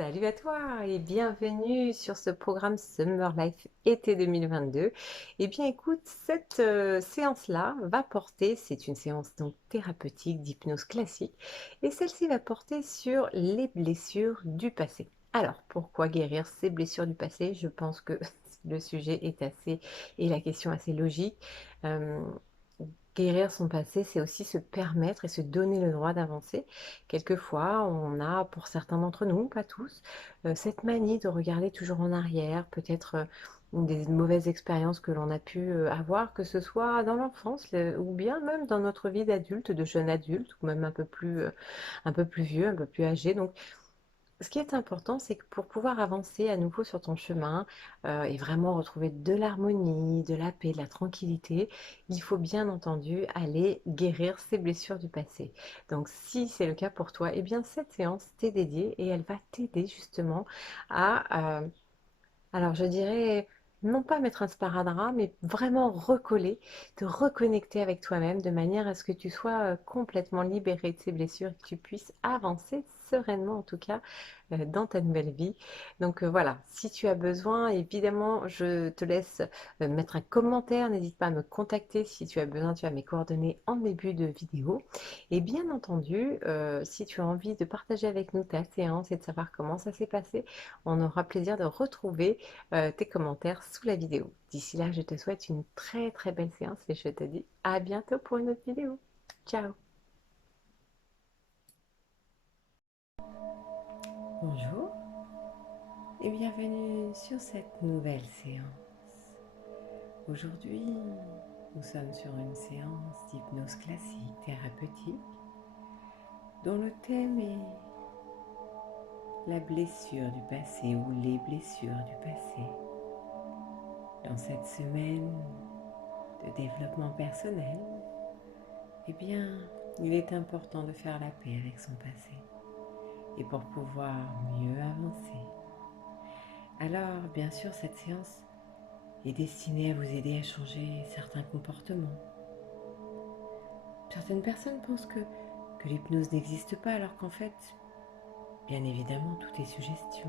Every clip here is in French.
Salut à toi et bienvenue sur ce programme Summer Life été 2022. Eh bien écoute, cette séance-là va porter, c'est une séance donc thérapeutique d'hypnose classique, et celle-ci va porter sur les blessures du passé. Alors, pourquoi guérir ces blessures du passé? Je pense que le sujet est assez, et la question assez logique. Euh, Guérir son passé, c'est aussi se permettre et se donner le droit d'avancer. Quelquefois, on a, pour certains d'entre nous, pas tous, cette manie de regarder toujours en arrière, peut-être des mauvaises expériences que l'on a pu avoir, que ce soit dans l'enfance ou bien même dans notre vie d'adulte, de jeune adulte, ou même un peu plus vieux, un peu plus âgé. Donc, ce qui est important, c'est que pour pouvoir avancer à nouveau sur ton chemin et vraiment retrouver de l'harmonie, de la paix, de la tranquillité, il faut bien entendu aller guérir ces blessures du passé. Donc si c'est le cas pour toi, eh bien cette séance t'est dédiée et elle va t'aider justement à alors je dirais, non pas mettre un sparadrap, mais vraiment recoller, te reconnecter avec toi-même de manière à ce que tu sois complètement libéré de ces blessures et que tu puisses avancer sereinement en tout cas dans ta nouvelle vie. Donc voilà, si tu as besoin, évidemment, je te laisse mettre un commentaire, n'hésite pas à me contacter si tu as besoin, tu as mes coordonnées en début de vidéo. Et bien entendu, si tu as envie de partager avec nous ta séance et de savoir comment ça s'est passé, on aura plaisir de retrouver tes commentaires sous la vidéo. D'ici là, je te souhaite une très très belle séance et je te dis à bientôt pour une autre vidéo. Ciao! Bonjour et bienvenue sur cette nouvelle séance. Aujourd'hui, nous sommes sur une séance d'hypnose classique thérapeutique dont le thème est la blessure du passé ou les blessures du passé. Dans cette semaine de développement personnel, eh bien, il est important de faire la paix avec son passé et pour pouvoir mieux avancer. Alors, bien sûr, cette séance est destinée à vous aider à changer certains comportements. Certaines personnes pensent que l'hypnose n'existe pas alors qu'en fait, bien évidemment, tout est suggestion.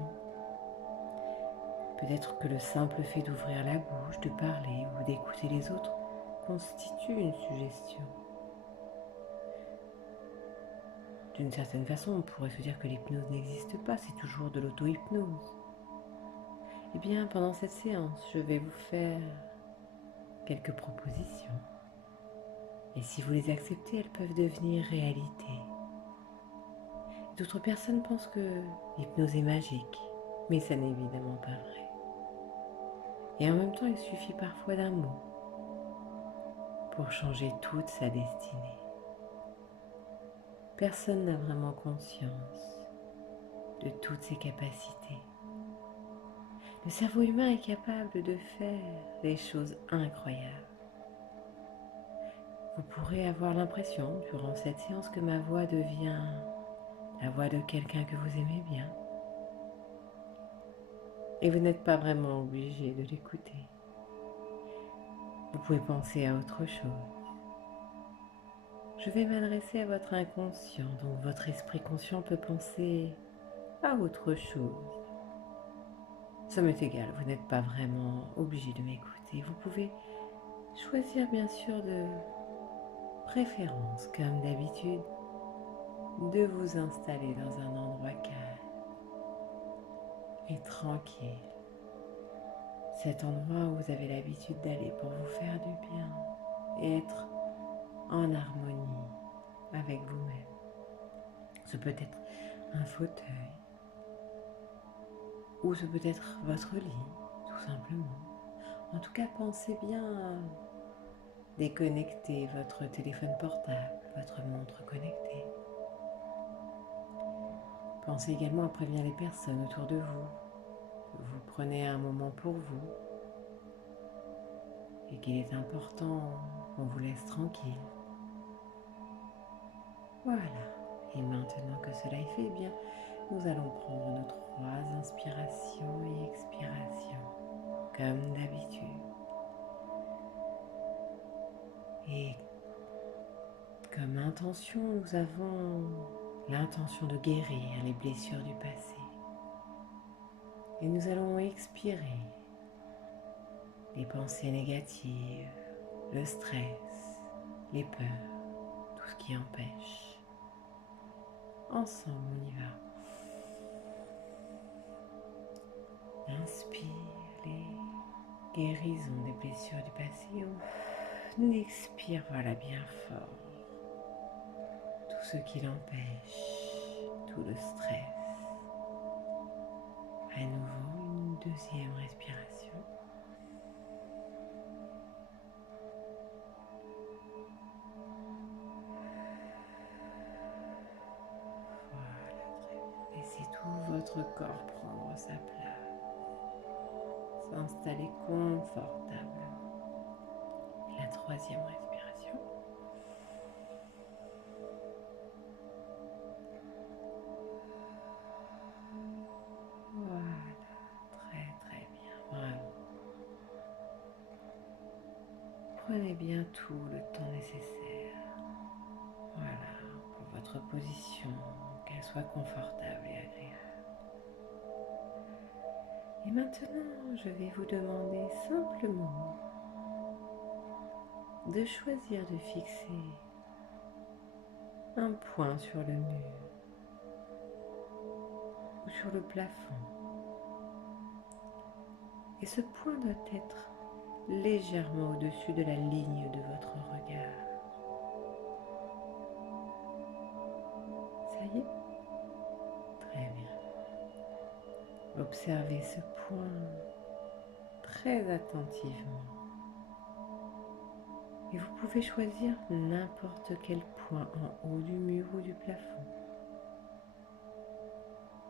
Peut-être que le simple fait d'ouvrir la bouche, de parler ou d'écouter les autres constitue une suggestion. D'une certaine façon, on pourrait se dire que l'hypnose n'existe pas, c'est toujours de l'auto-hypnose. Eh bien, pendant cette séance, je vais vous faire quelques propositions. Et si vous les acceptez, elles peuvent devenir réalité. D'autres personnes pensent que l'hypnose est magique, mais ça n'est évidemment pas vrai. Et en même temps, il suffit parfois d'un mot pour changer toute sa destinée. Personne n'a vraiment conscience de toutes ses capacités. Le cerveau humain est capable de faire des choses incroyables. Vous pourrez avoir l'impression durant cette séance que ma voix devient la voix de quelqu'un que vous aimez bien. Et vous n'êtes pas vraiment obligé de l'écouter. Vous pouvez penser à autre chose. Je vais m'adresser à votre inconscient, donc votre esprit conscient peut penser à autre chose. Ça m'est égal, vous n'êtes pas vraiment obligé de m'écouter. Vous pouvez choisir bien sûr de préférence, comme d'habitude, de vous installer dans un endroit calme et tranquille. Cet endroit où vous avez l'habitude d'aller pour vous faire du bien et être en harmonie avec vous-même. Ce peut être un fauteuil ou ce peut être votre lit, tout simplement. En tout cas, pensez bien à déconnecter votre téléphone portable, votre montre connectée. Pensez également à prévenir les personnes autour de vous. Vous prenez un moment pour vous et qu'il est important qu'on vous laisse tranquille. Voilà. Et maintenant que cela est fait, eh bien, nous allons prendre nos 3 inspirations et expirations, comme d'habitude. Et comme intention, nous avons l'intention de guérir les blessures du passé. Et nous allons expirer les pensées négatives, le stress, les peurs, tout ce qui empêche. Ensemble, on y va. Inspire les guérisons des blessures du passé. Expire, voilà, bien fort. Tout ce qui l'empêche, tout le stress. À nouveau, une deuxième respiration. Voilà, très bien. Laissez tout votre corps prendre sa place, s'installer confortablement. La troisième respiration. Voilà, très bien, bravo. Prenez bien tout le temps nécessaire. Voilà, pour votre position, qu'elle soit confortable et agréable. Et maintenant, je vais vous demander simplement de choisir de fixer un point sur le mur ou sur le plafond. Et ce point doit être légèrement au-dessus de la ligne de votre regard. Ça y est? Très bien. Observez ce point très attentivement. Et vous pouvez choisir n'importe quel point en haut du mur ou du plafond.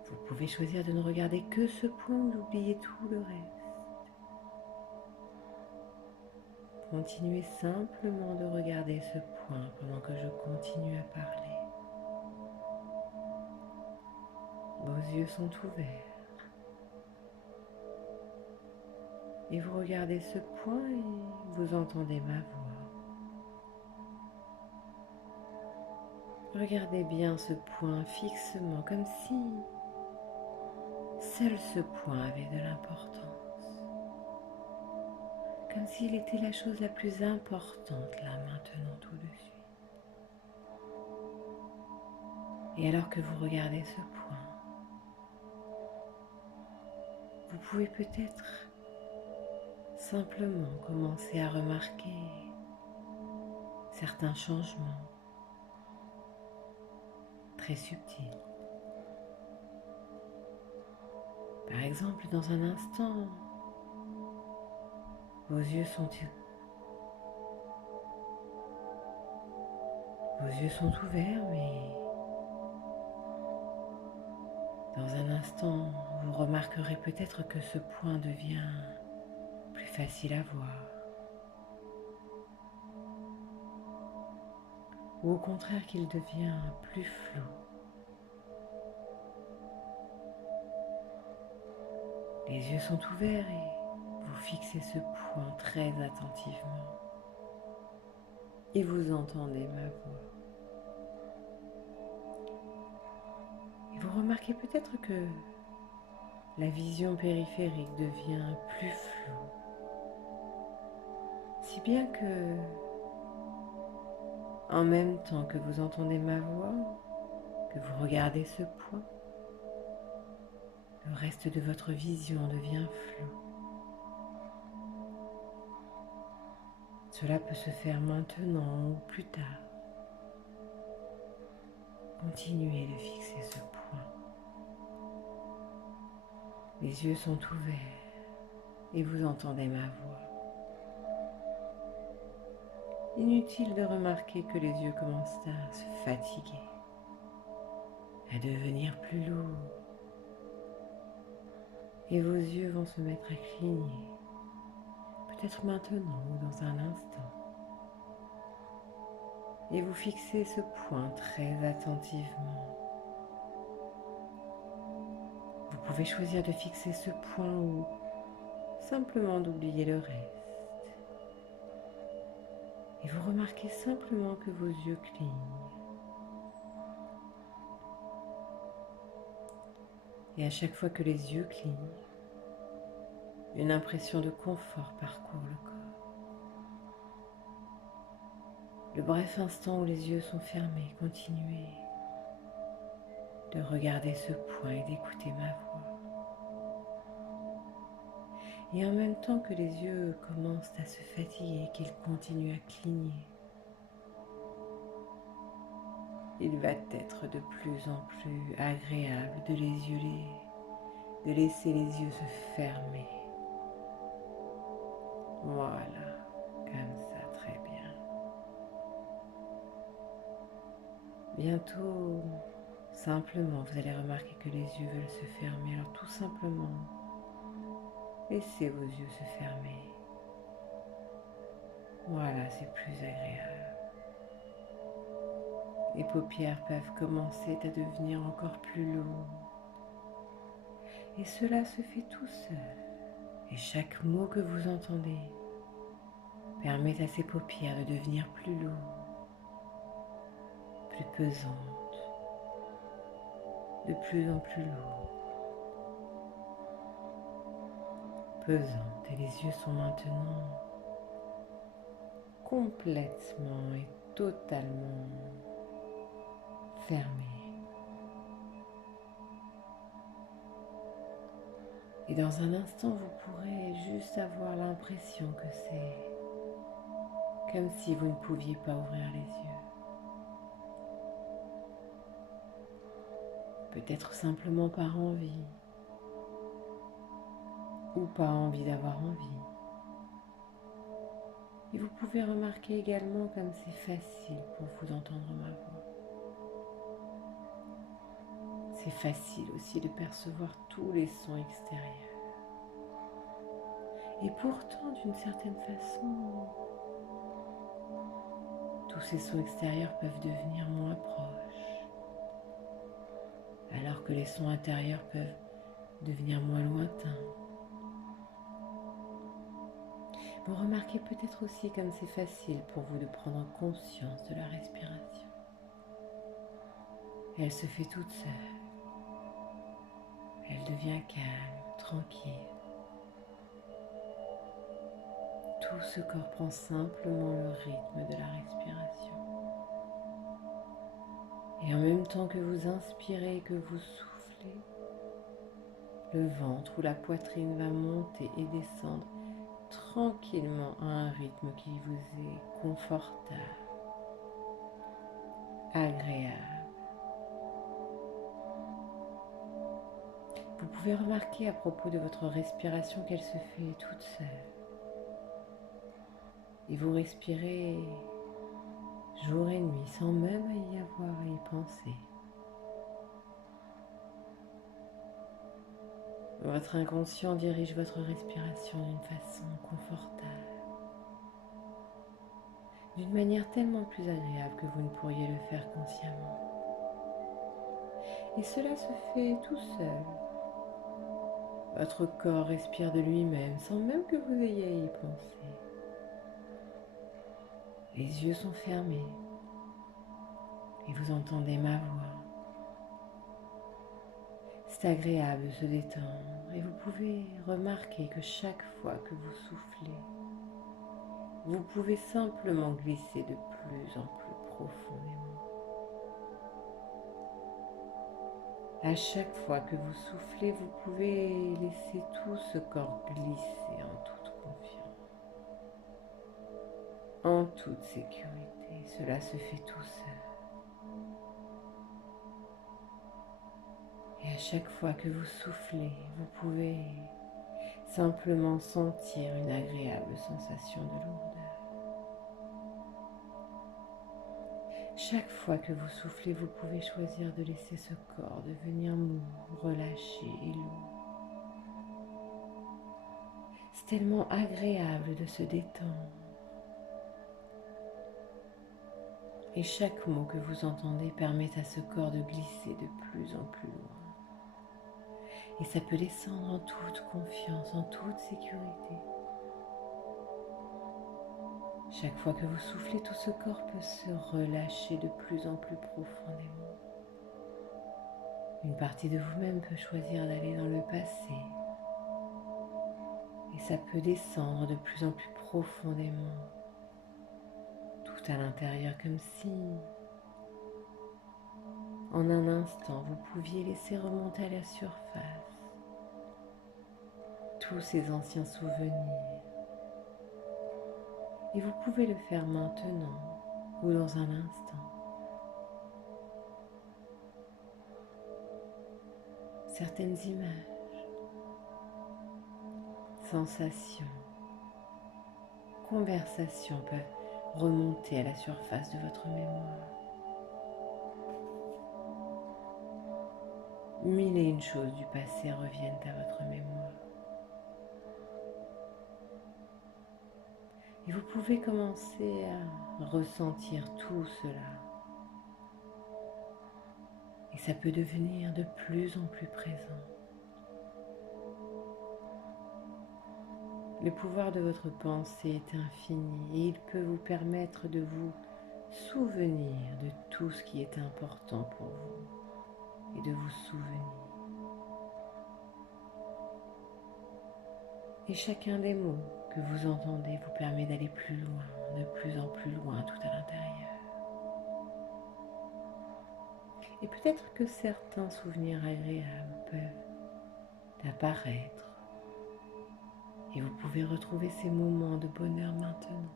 Vous pouvez choisir de ne regarder que ce point ou d'oublier tout le reste. Continuez simplement de regarder ce point pendant que je continue à parler. Vos yeux sont ouverts. Et vous regardez ce point et vous entendez ma voix. Regardez bien ce point fixement, comme si seul ce point avait de l'importance. Comme s'il était la chose la plus importante là maintenant tout de suite. Et alors que vous regardez ce point, vous pouvez peut-être simplement commencer à remarquer certains changements très subtils. Par exemple, dans un instant, vos yeux sont ouverts, mais dans un instant, vous remarquerez peut-être que ce point devient plus facile à voir. Ou au contraire qu'il devient plus flou. Les yeux sont ouverts et vous fixez ce point très attentivement. Et vous entendez ma voix. Et vous remarquez peut-être que la vision périphérique devient plus floue. Si bien que, en même temps que vous entendez ma voix, que vous regardez ce point, le reste de votre vision devient flou. Cela peut se faire maintenant ou plus tard. Continuez de fixer ce point. Les yeux sont ouverts et vous entendez ma voix. Inutile de remarquer que les yeux commencent à se fatiguer, à devenir plus lourds. Et vos yeux vont se mettre à cligner, peut-être maintenant ou dans un instant. Et vous fixez ce point très attentivement. Vous pouvez choisir de fixer ce point ou simplement d'oublier le reste. Et vous remarquez simplement que vos yeux clignent. Et à chaque fois que les yeux clignent, Une impression de confort parcourt le corps. Le bref instant où les yeux sont fermés, continuez de regarder ce point et d'écouter ma voix. Et en même temps que les yeux commencent à se fatiguer, qu'ils continuent à cligner, il va être de plus en plus agréable de laisser les yeux se fermer. Voilà, comme ça, très bien. Bientôt, simplement, vous allez remarquer que les yeux veulent se fermer. Alors tout simplement, laissez vos yeux se fermer. Voilà, c'est plus agréable. Les paupières peuvent commencer à devenir encore plus lourdes. Et cela se fait tout seul. Et chaque mot que vous entendez permet à ces paupières de devenir plus lourdes, plus pesantes, de plus en plus lourdes, pesantes. Et les yeux sont maintenant complètement et totalement fermés. Et dans un instant, vous pourrez juste avoir l'impression que c'est comme si vous ne pouviez pas ouvrir les yeux. Peut-être simplement par envie, ou pas envie d'avoir envie. Et vous pouvez remarquer également comme c'est facile pour vous d'entendre ma voix. C'est facile aussi de percevoir tous les sons extérieurs. Et pourtant, d'une certaine façon, tous ces sons extérieurs peuvent devenir moins proches, alors que les sons intérieurs peuvent devenir moins lointains. Vous remarquez peut-être aussi comme c'est facile pour vous de prendre conscience de la respiration. Elle se fait toute seule. Elle devient calme, tranquille. Tout ce corps prend simplement le rythme de la respiration. Et en même temps que vous inspirez et que vous soufflez, le ventre ou la poitrine va monter et descendre tranquillement à un rythme qui vous est confortable, agréable. Vous pouvez remarquer à propos de votre respiration qu'elle se fait toute seule. Et vous respirez jour et nuit sans même y avoir à y penser. Votre inconscient dirige votre respiration d'une façon confortable, d'une manière tellement plus agréable que vous ne pourriez le faire consciemment. Et cela se fait tout seul. Votre corps respire de lui-même sans même que vous ayez à y penser. Les yeux sont fermés et vous entendez ma voix. C'est agréable de se détendre et vous pouvez remarquer que chaque fois que vous soufflez, vous pouvez simplement glisser de plus en plus profondément. À chaque fois que vous soufflez, vous pouvez laisser tout ce corps glisser en toute confiance, en toute sécurité. Cela se fait tout seul. Et à chaque fois que vous soufflez, vous pouvez simplement sentir une agréable sensation de lourdeur. Chaque fois que vous soufflez, vous pouvez choisir de laisser ce corps devenir mou, relâché et lourd. C'est tellement agréable de se détendre. Et chaque mot que vous entendez permet à ce corps de glisser de plus en plus loin. Et ça peut descendre en toute confiance, en toute sécurité. Chaque fois que vous soufflez, tout ce corps peut se relâcher de plus en plus profondément. Une partie de vous-même peut choisir d'aller dans le passé. Et ça peut descendre de plus en plus profondément, tout à l'intérieur, comme si, en un instant, vous pouviez laisser remonter à la surface tous ces anciens souvenirs. Et vous pouvez le faire maintenant ou dans un instant. Certaines images, sensations, conversations peuvent remonter à la surface de votre mémoire. Mille et une choses du passé reviennent à votre mémoire. Et vous pouvez commencer à ressentir tout cela. Et ça peut devenir de plus en plus présent. Le pouvoir de votre pensée est infini et il peut vous permettre de vous souvenir de tout ce qui est important pour vous et de vous souvenir. Et chacun des mots que vous entendez vous permet d'aller plus loin, de plus en plus loin tout à l'intérieur. Et peut-être que certains souvenirs agréables peuvent apparaître et vous pouvez retrouver ces moments de bonheur maintenant.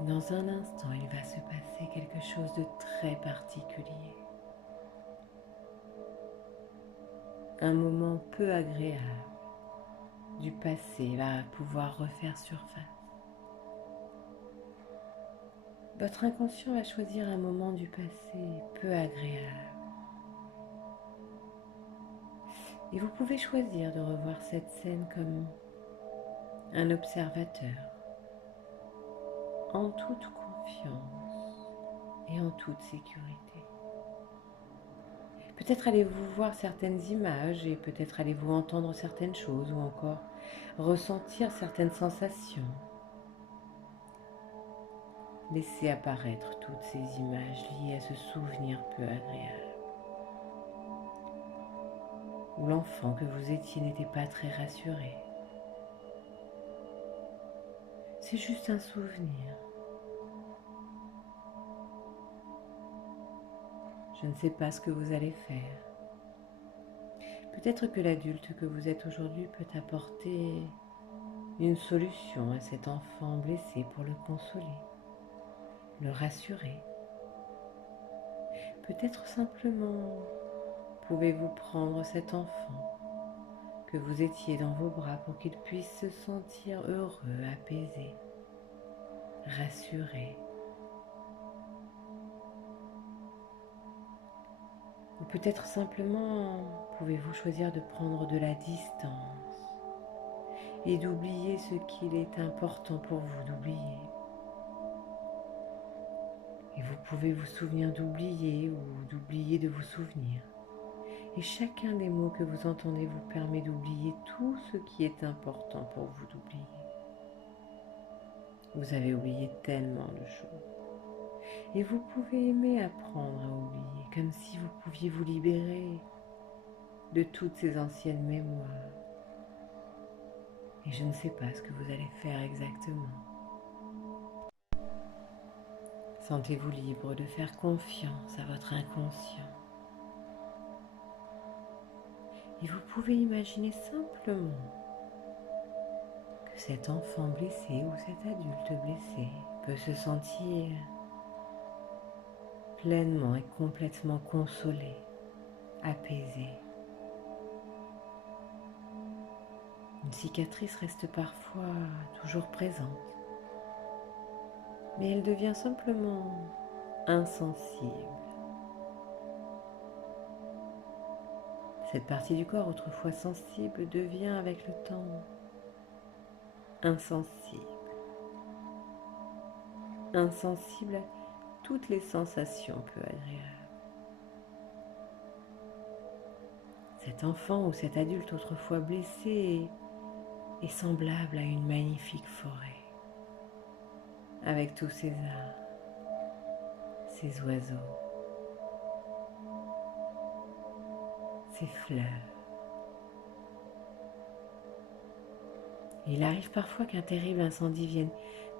Dans un instant, il va se passer quelque chose de très particulier. Un moment peu agréable du passé va pouvoir refaire surface. Votre inconscient va choisir un moment du passé peu agréable. Et vous pouvez choisir de revoir cette scène comme un observateur, en toute confiance et en toute sécurité. Peut-être allez-vous voir certaines images et peut-être allez-vous entendre certaines choses ou encore ressentir certaines sensations. Laissez apparaître toutes ces images liées à ce souvenir peu agréable, où l'enfant que vous étiez n'était pas très rassuré. C'est juste un souvenir. Je ne sais pas ce que vous allez faire. Peut-être que l'adulte que vous êtes aujourd'hui peut apporter une solution à cet enfant blessé pour le consoler, le rassurer. Peut-être simplement pouvez-vous prendre cet enfant que vous étiez dans vos bras pour qu'il puisse se sentir heureux, apaisé, rassuré. Ou peut-être simplement pouvez-vous choisir de prendre de la distance et d'oublier ce qu'il est important pour vous d'oublier. Et vous pouvez vous souvenir d'oublier ou d'oublier de vous souvenir. Et chacun des mots que vous entendez vous permet d'oublier tout ce qui est important pour vous d'oublier. Vous avez oublié tellement de choses. Et vous pouvez aimer apprendre à oublier, comme si vous pouviez vous libérer de toutes ces anciennes mémoires. Et je ne sais pas ce que vous allez faire exactement. Sentez-vous libre de faire confiance à votre inconscient. Et vous pouvez imaginer simplement que cet enfant blessé ou cet adulte blessé peut se sentir pleinement et complètement consolé, apaisé. Une cicatrice reste parfois toujours présente, mais elle devient simplement insensible. Cette partie du corps autrefois sensible devient avec le temps insensible. Insensible à toutes les sensations peu agréables. Cet enfant ou cet adulte autrefois blessé est semblable à une magnifique forêt, avec tous ces arbres, ces oiseaux, ces fleurs. Il arrive parfois qu'un terrible incendie vienne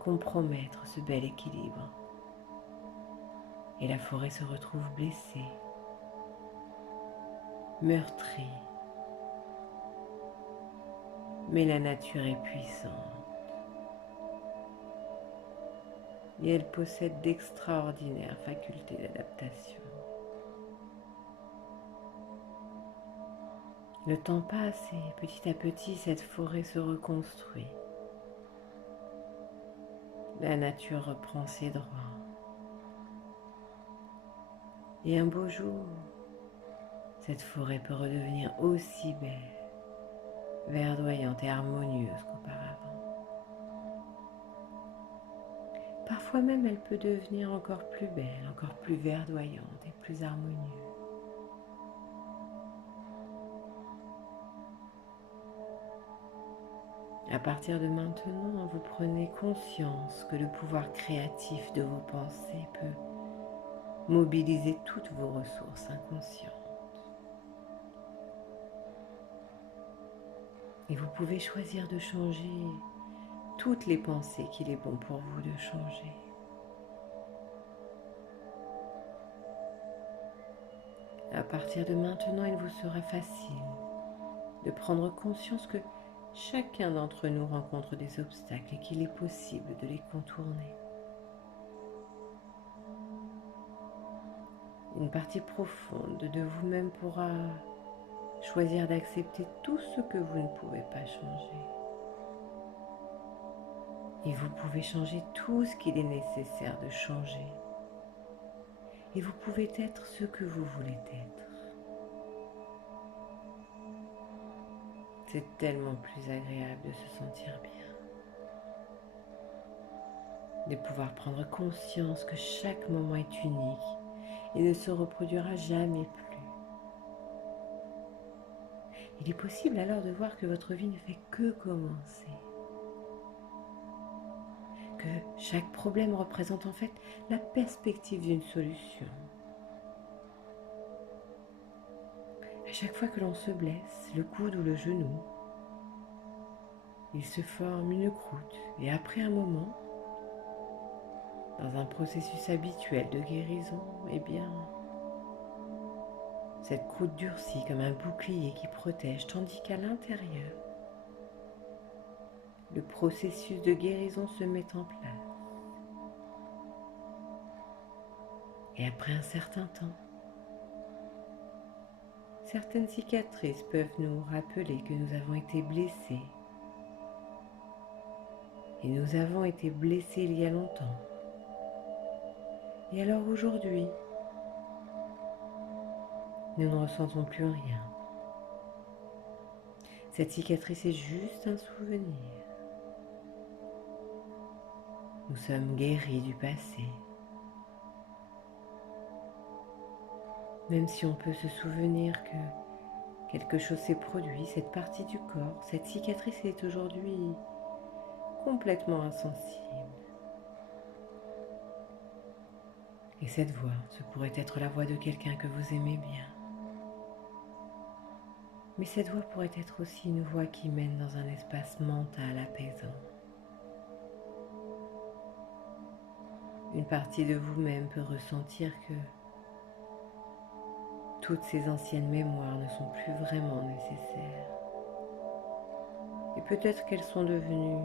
compromettre ce bel équilibre. Et la forêt se retrouve blessée, meurtrie. Mais la nature est puissante. Et elle possède d'extraordinaires facultés d'adaptation. Le temps passe et petit à petit, cette forêt se reconstruit. La nature reprend ses droits. Et un beau jour, cette forêt peut redevenir aussi belle, verdoyante et harmonieuse qu'auparavant. Parfois même, elle peut devenir encore plus belle, encore plus verdoyante et plus harmonieuse. À partir de maintenant, vous prenez conscience que le pouvoir créatif de vos pensées peut mobiliser toutes vos ressources inconscientes. Et vous pouvez choisir de changer toutes les pensées qu'il est bon pour vous de changer. À partir de maintenant, il vous sera facile de prendre conscience que chacun d'entre nous rencontre des obstacles et qu'il est possible de les contourner. Une partie profonde de vous-même pourra choisir d'accepter tout ce que vous ne pouvez pas changer. Et vous pouvez changer tout ce qu'il est nécessaire de changer. Et vous pouvez être ce que vous voulez être. C'est tellement plus agréable de se sentir bien. De pouvoir prendre conscience que chaque moment est unique et ne se reproduira jamais plus. Il est possible alors de voir que votre vie ne fait que commencer. Que chaque problème représente en fait la perspective d'une solution. À chaque fois que l'on se blesse, le coude ou le genou, il se forme une croûte et après un moment, dans un processus habituel de guérison, eh bien, cette croûte durcit comme un bouclier qui protège, tandis qu'à l'intérieur, le processus de guérison se met en place. Et après un certain temps, certaines cicatrices peuvent nous rappeler que nous avons été blessés. Et nous avons été blessés il y a longtemps. Et alors aujourd'hui, nous ne ressentons plus rien. Cette cicatrice est juste un souvenir. Nous sommes guéris du passé. Même si on peut se souvenir que quelque chose s'est produit, cette partie du corps, cette cicatrice est aujourd'hui complètement insensible. Et cette voix, ce pourrait être la voix de quelqu'un que vous aimez bien. Mais cette voix pourrait être aussi une voix qui mène dans un espace mental apaisant. Une partie de vous-même peut ressentir que toutes ces anciennes mémoires ne sont plus vraiment nécessaires. Et peut-être qu'elles sont devenues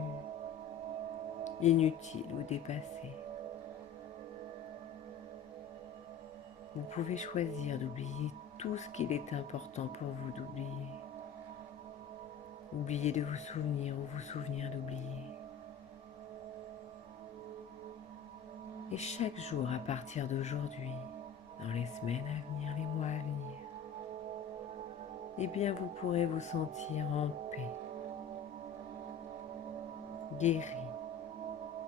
inutiles ou dépassées. Vous pouvez choisir d'oublier tout ce qu'il est important pour vous d'oublier. Oublier de vous souvenir ou vous souvenir d'oublier. Et chaque jour à partir d'aujourd'hui, dans les semaines à venir, les mois à venir, eh bien vous pourrez vous sentir en paix, guéri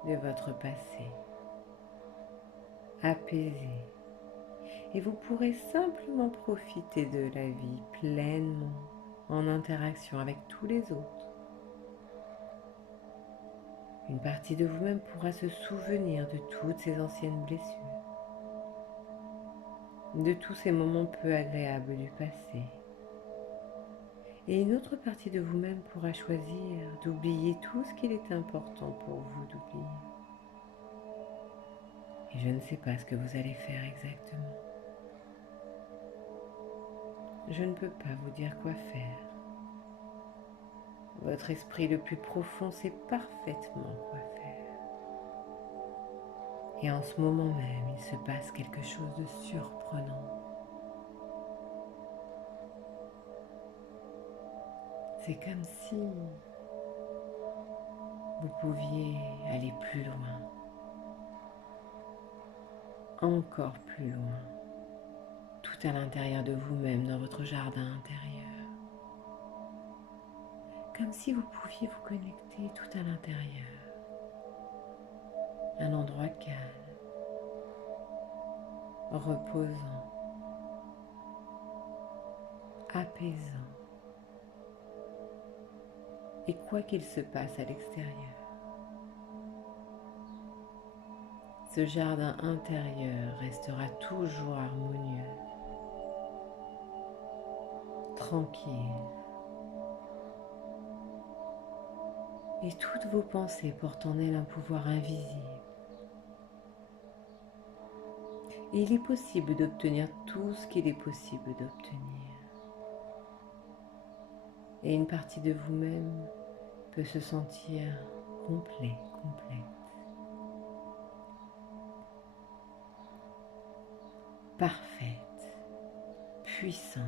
de votre passé, apaisé. Et vous pourrez simplement profiter de la vie pleinement en interaction avec tous les autres. Une partie de vous-même pourra se souvenir de toutes ces anciennes blessures, de tous ces moments peu agréables du passé. Et une autre partie de vous-même pourra choisir d'oublier tout ce qu'il est important pour vous d'oublier. Et je ne sais pas ce que vous allez faire exactement. Je ne peux pas vous dire quoi faire. Votre esprit le plus profond sait parfaitement quoi faire. Et en ce moment même, il se passe quelque chose de surprenant. C'est comme si vous pouviez aller plus loin, encore plus loin, tout à l'intérieur de vous-même, dans votre jardin intérieur. Comme si vous pouviez vous connecter tout à l'intérieur. Un endroit calme, reposant, apaisant. Et quoi qu'il se passe à l'extérieur, ce jardin intérieur restera toujours harmonieux, tranquille. Et toutes vos pensées portent en elles un pouvoir invisible. Et il est possible d'obtenir tout ce qu'il est possible d'obtenir. Et une partie de vous-même peut se sentir complet, complète, parfaite, puissante.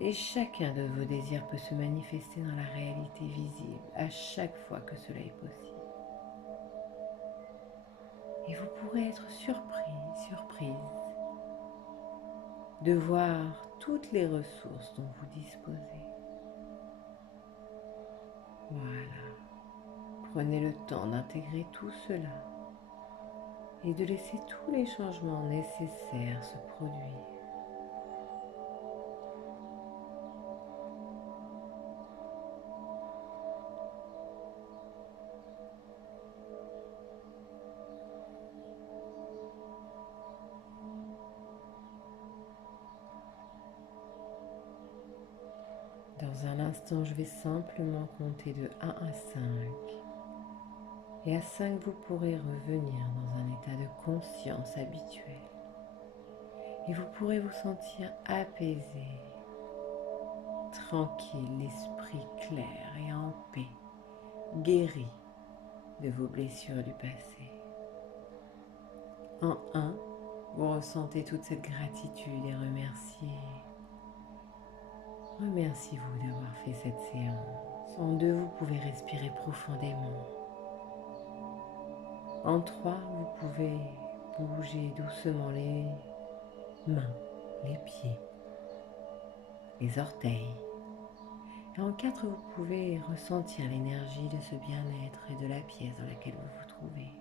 Et chacun de vos désirs peut se manifester dans la réalité visible à chaque fois que cela est possible. Et vous pourrez être surprise de voir toutes les ressources dont vous disposez. Voilà. Prenez le temps d'intégrer tout cela et de laisser tous les changements nécessaires se produire. Dans un instant, je vais simplement compter de 1 à 5. Et à 5, vous pourrez revenir dans un état de conscience habituel. Et vous pourrez vous sentir apaisé, tranquille, l'esprit clair et en paix, guéri de vos blessures du passé. En 1, vous ressentez toute cette gratitude et remerciez-vous d'avoir fait cette séance. En 2, vous pouvez respirer profondément. En 3, vous pouvez bouger doucement les mains, les pieds, les orteils. Et en 4, vous pouvez ressentir l'énergie de ce bien-être et de la pièce dans laquelle vous vous trouvez.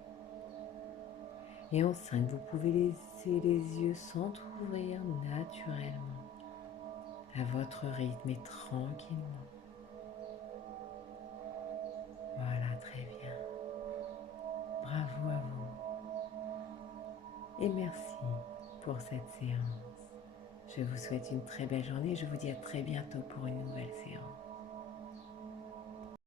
Et en 5, vous pouvez laisser les yeux s'entrouvrir naturellement, à votre rythme et tranquillement. Voilà, très bien. Bravo à vous. Et merci pour cette séance. Je vous souhaite une très belle journée et je vous dis à très bientôt pour une nouvelle séance.